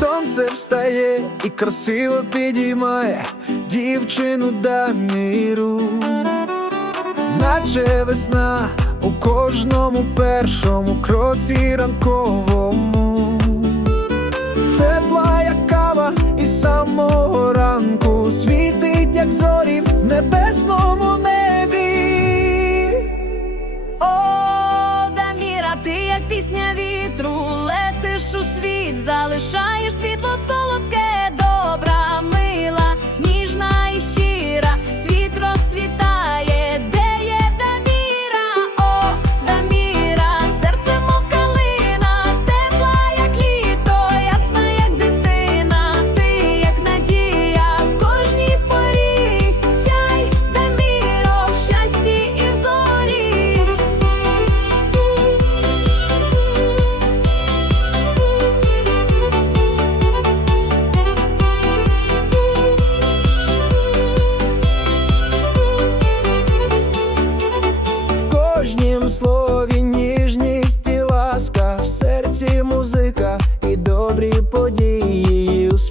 сонце встає і красиво підіймає дівчину Даміру, наче весна у кожному першому кроці ранковому. Тепла, як кава, і самого ранку світить, як зорі в небесному вітру, летиш у світ, залишаєш світло солодке,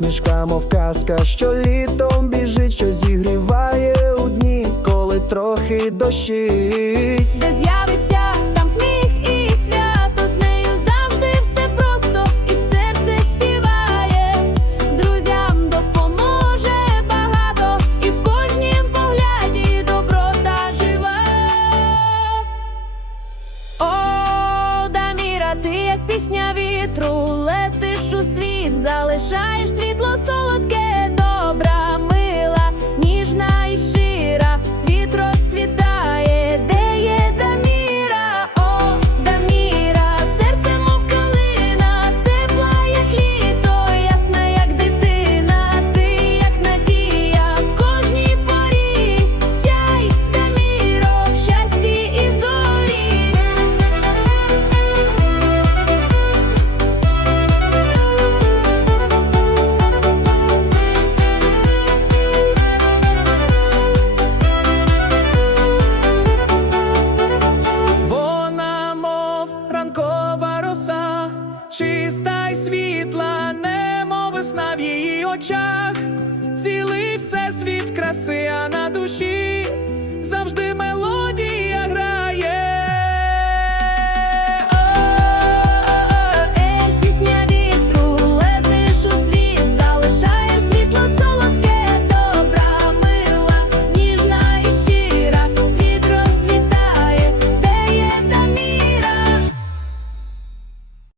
події, усмішка, мов казка, що літом біжить, що зігріває у дні, коли трохи дощить. Де з'явиться там сміх і свято, з нею завжди все просто, і серце співає, друзям допоможе багато, і в кожнім погляді доброта живе. О, Даміра, ти як пісня вітру, летиш у світ, залишаєш світло солодке, весна в її очах, цілий всесвіт краси, а на душі